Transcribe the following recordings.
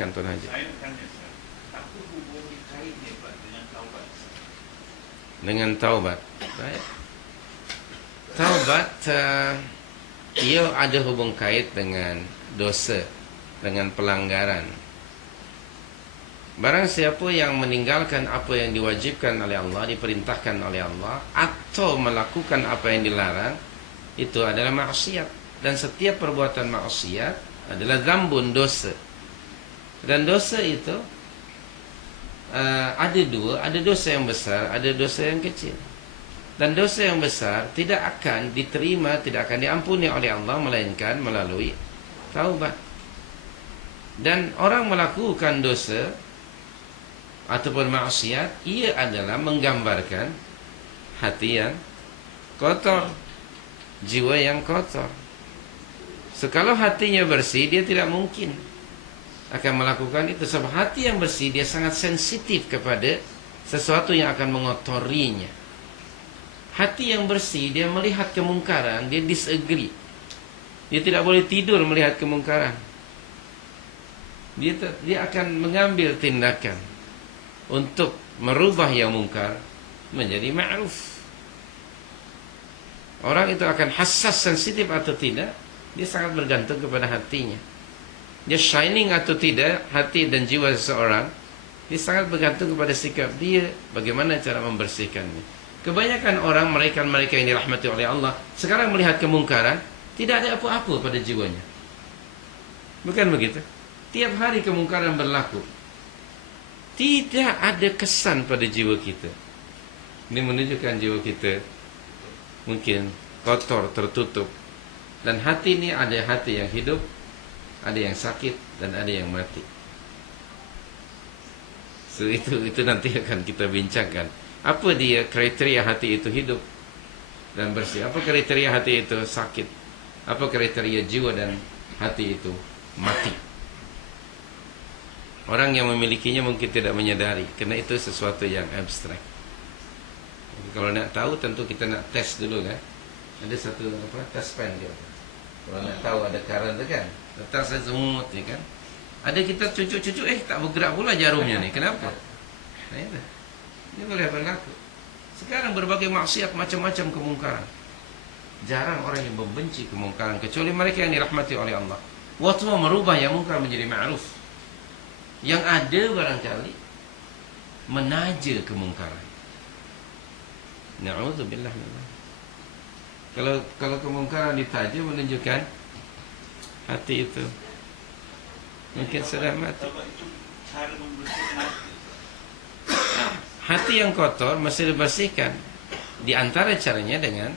Silakan Tuan Haji. Saya nak tanya, apa hubungan kaitnya Pak dengan taubat? Dengan taubat. Baik. Taubat ia ada hubung kait dengan dosa, dengan pelanggaran. Barang siapa yang meninggalkan apa yang diwajibkan oleh Allah, diperintahkan oleh Allah, atau melakukan apa yang dilarang, itu adalah maksiat. Dan setiap perbuatan maksiat adalah zambun, dosa. Dan dosa itu ada dua, ada dosa yang besar, ada dosa yang kecil. Dan dosa yang besar tidak akan diterima, tidak akan diampuni oleh Allah, melainkan melalui taubat. Dan orang melakukan dosa ataupun maksiat, ia adalah menggambarkan hati yang kotor, jiwa yang kotor. Kalau hatinya bersih, dia tidak mungkin akan melakukan itu. Sebab hati yang bersih, dia sangat sensitif kepada sesuatu yang akan mengotorinya. Hati yang bersih, dia melihat kemungkaran, dia disagree. Dia tidak boleh tidur melihat kemungkaran. Dia akan mengambil tindakan untuk merubah yang mungkar menjadi ma'ruf. Orang itu akan hassas, sensitif atau tidak, dia sangat bergantung kepada hatinya. Dia shining atau tidak, hati dan jiwa seseorang, dia sangat bergantung kepada sikap dia, bagaimana cara membersihkannya. Kebanyakan orang, mereka yang dirahmati oleh Allah, sekarang melihat kemungkaran, tidak ada apa-apa pada jiwanya. Bukan begitu? Tiap hari kemungkaran berlaku, tidak ada kesan pada jiwa kita. Ini menunjukkan jiwa kita mungkin kotor, tertutup. Dan hati ini ada hati yang hidup, ada yang sakit, dan ada yang mati. So itu nanti akan kita bincangkan. Apa dia kriteria hati itu hidup dan bersih? Apa kriteria hati itu sakit? Apa kriteria jiwa dan hati itu mati? Orang yang memilikinya mungkin tidak menyadari, karena itu sesuatu yang abstrak. Kalau nak tahu, tentu kita nak tes dulu kan. Ada satu test pen dia. Kalau nak tahu ada karan tu kan, letak saya semut ni kan. Ada kita cucuk-cucuk, tak bergerak pula jarumnya ni. Kenapa? Nah itu. Ini boleh berlaku. Sekarang berbagai maksiat, macam-macam kemungkaran. Jarang orang yang membenci kemungkaran, kecuali mereka yang dirahmati oleh Allah. Waktu merubah yang mungkar menjadi ma'ruf. Yang ada barangkali menaja kemungkaran. Na'udzubillah. Kalau kemungkaran ditaja, menunjukkan hati itu mungkin sudah mati. Cara membersihkan hati. Hati yang kotor mesti dibersihkan. Di antara caranya dengan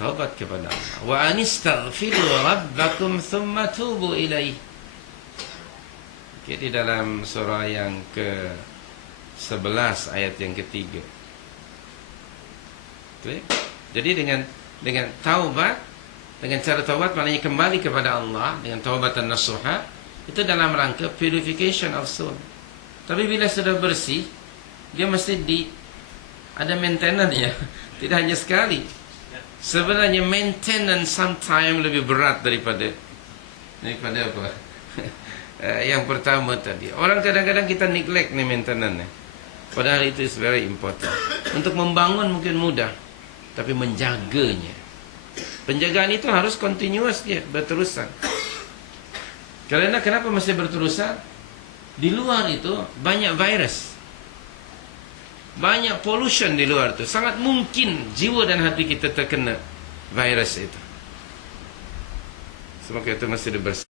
taubat kepada Allah. Wa anistaghfiru rabbakum thumma tubu ilaih. Di dalam surah yang ke-11 ayat yang ketiga. Jadi dengan taubat, dengan cara taubat maknanya kembali kepada Allah dengan taubatan nasuha, itu dalam rangka purification of soul. Tapi bila sudah bersih, dia mesti ada maintenance ya. Tidak hanya sekali. Sebenarnya maintenance sometimes lebih berat daripada apa? Yang pertama tadi. Orang kadang-kadang kita neglect nih maintenance. Padahal itu is very important. Untuk membangun mungkin mudah, tapi menjaganya, penjagaan itu harus continuous dia, berterusan. Karena kenapa mesti berterusan? Di luar itu banyak virus, banyak pollution di luar itu. Sangat mungkin jiwa dan hati kita terkena virus itu. Sebab itu mesti dibersihkan.